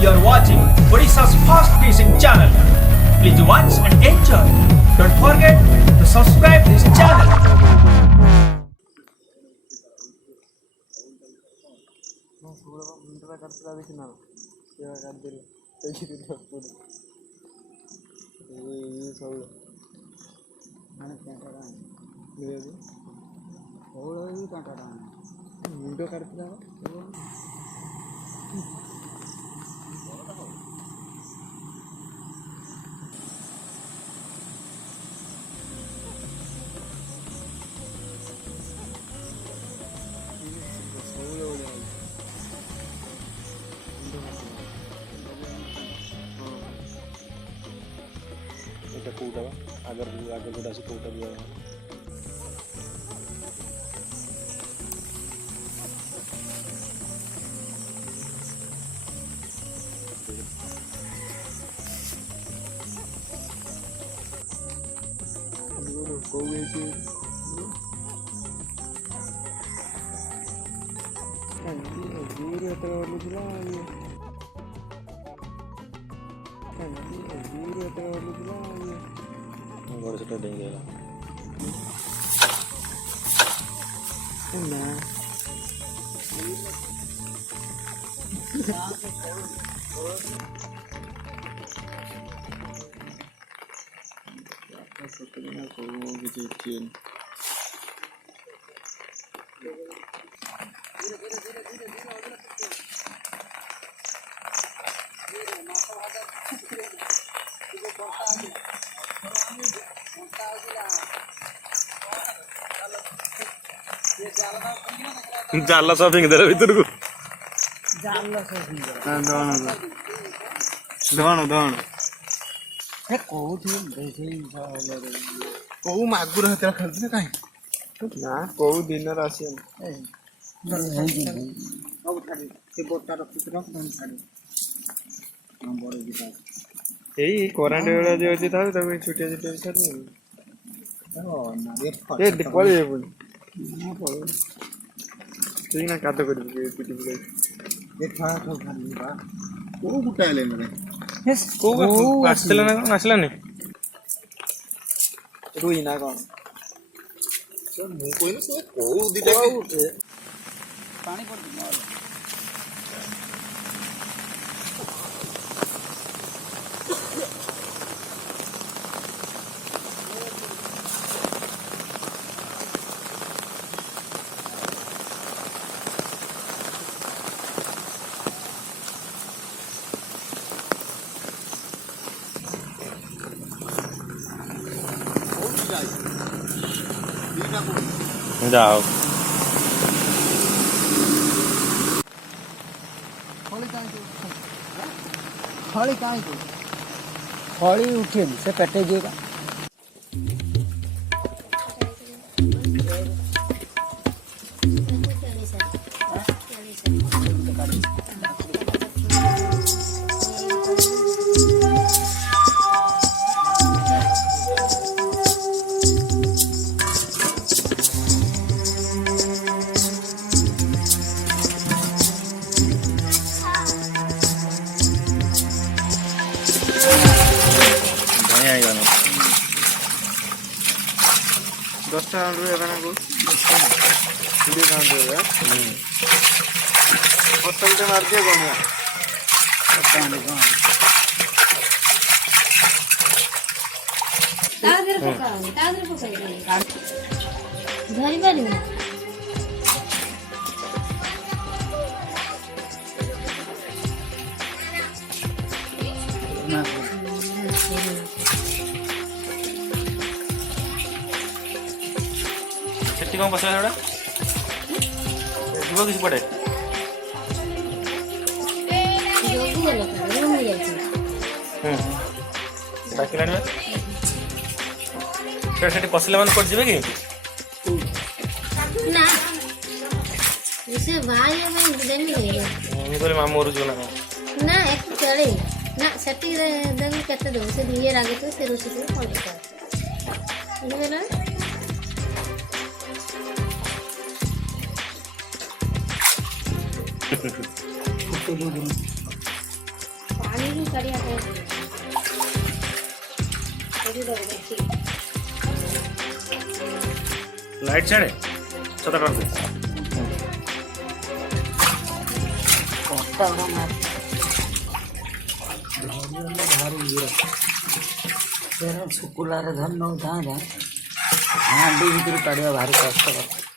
You are watching Odisha's fast pacing channel. Please watch and enjoy. Don't forget to subscribe this channel. ମୁଣ୍ଡ କାଟୁଥିଲା এটা কোউটা আগের যেটা আছে কোউটা দিয়ে କୋଉ ହେଇଛି ଏତେ ଓଲୁଥିଲା ଏତେ ଓଲୁଥିଲା ଘରେ ସେଟା ଡେଙ୍ଗିଗଲା ନା କିଛି ଚେନ୍ ଜାଲ ସବୁ ଫିଙ୍ଗି ଦେଲା ଭିତରକୁ ଧଣ କୋଉ ମାଗୁର ହାତରେ ଖେଳୁଥିଲେ କାହିଁ ନା କୋଉ ଦିନରେ ଏଇ କରେଣ୍ଟ ବେଳେ ଯୋଉ ଅଛି ତାକୁ ଛୁଟିଆ ଛାଡି ପଳେଇବେ ପୁଣି ଠିକ ନା କାଦ କରିବି ପିଟି କୋଉ ଗୁଟା ହେଲେ ଆସିଥିଲା ନା କଣ ଆସିଲାନି रुई ना कौन ମୁଁ କହିଲି ସେ କୋଉ ଦିଟା पानी पड़ ଯାଅ खड़ी उठे से पेटे जीगा दस मार दिया ସେଠି କଣ ବସିଲା ସେଟା ଯିବ କିଛି ପଡେ ଡାକିଲାଣି ସେଠି ପଶିଲା ମାନେ କୁଆଡେ ଯିବେ କି ମୁଁ କହିଲି ମାମୁଁ ଘରୁ ଯିବ ନା କଣ ନା একটু চলে না সেটি দেখুন কেতে দেবো সে ইয়ে রাখে সে রুচি করে ফল বুঝলে ପାଣିରୁ କାଢ଼ିବା ପାଇଁ କରିଦେବ ଦେଖି ଲାଇଟ୍ ଛାଡ଼େ ଛତା ଟାଣୁ ଶୁକୁଲାରେ ଧରି ନଉଥାନ୍ତା ହାଣ୍ଡି ଭିତରୁ କାଢ଼ିବା ଭାରି କଷ୍ଟ କଥା।